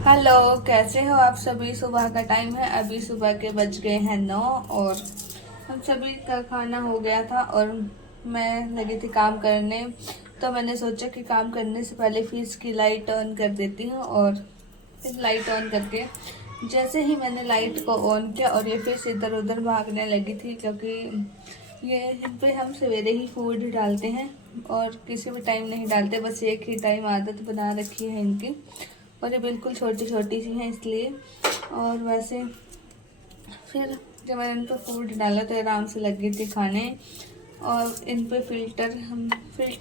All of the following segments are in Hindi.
हेलो, कैसे हो आप सभी। सुबह का टाइम है, अभी सुबह के बज गए हैं 9 और हम सभी का खाना हो गया था और मैं लगी थी काम करने। तो मैंने सोचा कि काम करने से पहले फ्रिज की लाइट ऑन कर देती हूँ और फिर लाइट ऑन करके जैसे ही मैंने लाइट को ऑन किया और ये फिर इधर उधर भागने लगी थी, क्योंकि ये इन पे हम सवेरे ही फूड डालते हैं और किसी भी टाइम नहीं डालते, बस एक ही टाइम आदत बना रखी है इनकी। और ये बिल्कुल छोटी छोटी सी हैं इसलिए। और वैसे फिर जब मैंने इन पर फूड डाला तो आराम से लग गई थी खाने। और इन पे फिल्टर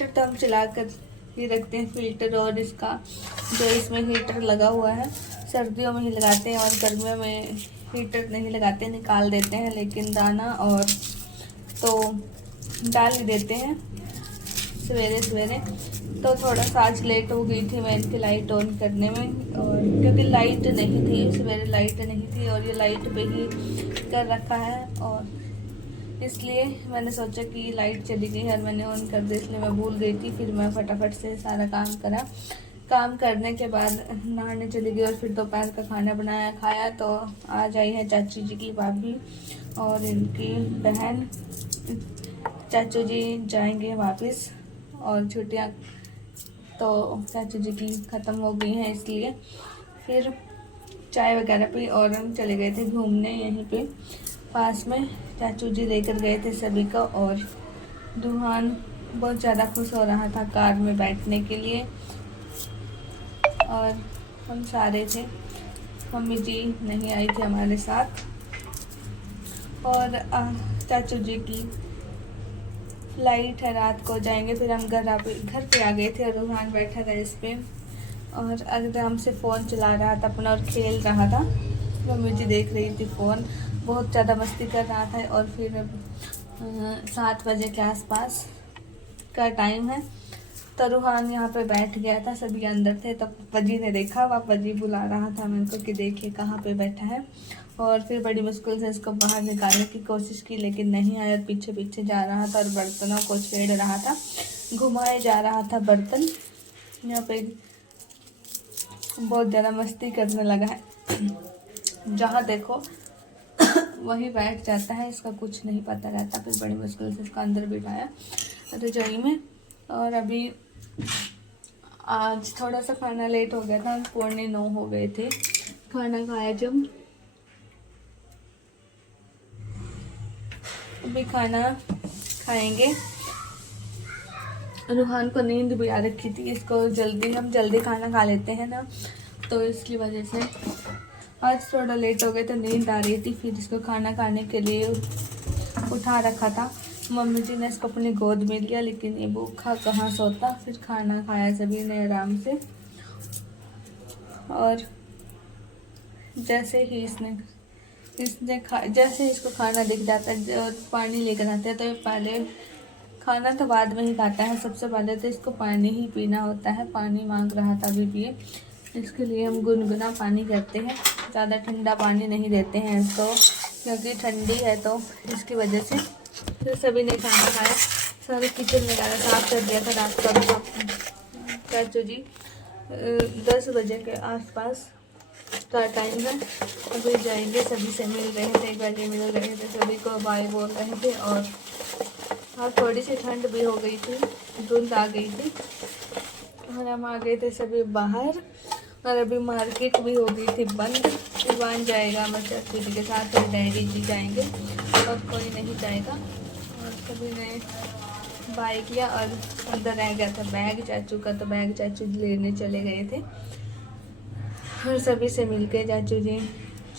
तो हम चला कर ही रखते हैं, फिल्टर और इसका जो इसमें हीटर लगा हुआ है सर्दियों में ही लगाते हैं और गर्मियों में हीटर नहीं लगाते, निकाल देते हैं। लेकिन दाना और तो डाल ही देते हैं सवेरे सवेरे। तो थोड़ा सा आज लेट हो गई थी मैं इनकी लाइट ऑन करने में, और क्योंकि लाइट नहीं थी सवेरे, लाइट नहीं थी और ये लाइट पे ही कर रखा है और इसलिए मैंने सोचा कि लाइट चली गई है और मैंने ऑन कर दी, इसलिए मैं भूल गई थी। फिर मैं फटाफट से सारा काम करा। काम करने के बाद नहाने चली गई और फिर दोपहर का खाना बनाया खाया। तो आज आई है चाचू जी की भाभी और इनकी बहन। चाचू जी जाएंगे वापस और छुट्टियाँ तो चाचू जी की ख़त्म हो गई हैं, इसलिए फिर चाय वगैरह पी और हम चले गए थे घूमने यहीं पे पास में। चाचू जी लेकर गए थे सभी को और दुहान बहुत ज़्यादा खुश हो रहा था कार में बैठने के लिए। और हम सारे थे, मम्मी जी नहीं आई थी हमारे साथ। और चाचू जी की लाइट है, रात को जाएंगे। फिर हम घर पे आ गए थे और रूहान बैठा था इस पे और आराम से फ़ोन चला रहा था अपना और खेल रहा था। मम्मी जी देख रही थी फ़ोन, बहुत ज़्यादा मस्ती कर रहा था। और फिर 7 बजे के आसपास का टाइम है तो रूहान यहाँ पे बैठ गया था, सभी अंदर थे। तो पापा जी ने देखा, पापा जी बुला रहा था मेरे को कि देखिए कहाँ पे बैठा है। और फिर बड़ी मुश्किल से इसको बाहर निकालने की कोशिश की लेकिन नहीं आया और पीछे पीछे जा रहा था और बर्तनों को छेड़ रहा था, घुमाए जा रहा था बर्तन। यहाँ पे बहुत ज़्यादा मस्ती करने लगा है, जहाँ देखो वहीं बैठ जाता है, इसका कुछ नहीं पता रहता। फिर बड़ी मुश्किल से इसका अंदर बिठाया रजोई में। और अभी आज थोड़ा सा खाना लेट हो गया था, 8:45 हो गए थे खाना खाया जब। अभी खाना खाएंगे। रूहान को नींद भी आ रखी थी, इसको हम जल्दी खाना खा लेते हैं ना, तो इसकी वजह से आज थोड़ा लेट हो गए तो नींद आ रही थी। फिर इसको खाना खाने के लिए उठा रखा था, मम्मी जी ने इसको अपनी गोद में लिया, लेकिन ये भूखा कहाँ सोता। फिर खाना खाया सभी ने आराम से। और जैसे ही जैसे इसको खाना दिख जाता है और पानी लेकर आते हैं तो पहले खाना तो बाद में ही खाता है, सबसे पहले तो इसको पानी ही पीना होता है। पानी मांग रहा था अभी पिए, इसके लिए हम गुनगुना पानी करते हैं, ज़्यादा ठंडा पानी नहीं देते हैं इसको क्योंकि ठंडी है तो इसकी वजह से। फिर सभी ने खाना खाया, सारे किचन वगैरह साफ कर दिया था रात का। चाचू जी 10 बजे के आसपास का टाइम है, अभी जाएंगे। सभी से मिल रहे थे, गले मिल रहे थे, सभी को बाय बोल रहे थे। और हाँ, थोड़ी सी ठंड भी हो गई थी, धुंध आ गई थी और हम आ गए थे सभी बाहर। और अभी मार्केट भी हो गई थी बंद। इवान जाएगा चाचू जी के साथ और डैडी जी जाएंगे और कोई नहीं जाएगा। और सभी ने बाय किया और अंदर रह गया था बैग चाचू का, तो बैग चाचू जी लेने चले गए थे। और सभी से मिलके चाचू जी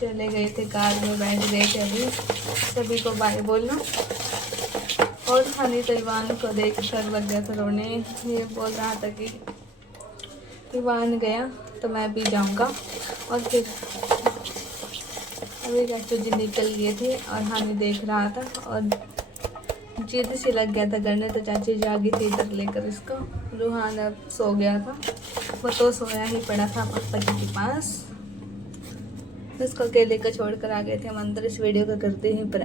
चले गए थे, कार में बैठ गए थे। अभी सभी को बाय बोलना। और खानी तो ईवान को देख कर लग गया था रोने, ये बोल रहा था कि ईवान गया तो मैं भी जाऊंगा। और फिर अभी चाचू जी निकल गए थे और हानि देख रहा था और जिद से लग गया था करने, तो चाचू जी आगे थे इधर लेकर इसको। रूहान अब सो गया था, वो तो सोया ही पड़ा था पापा जी के पास। इसको अकेले को छोड़ कर आ गए थे हम अंदर। इस वीडियो को करते ही पर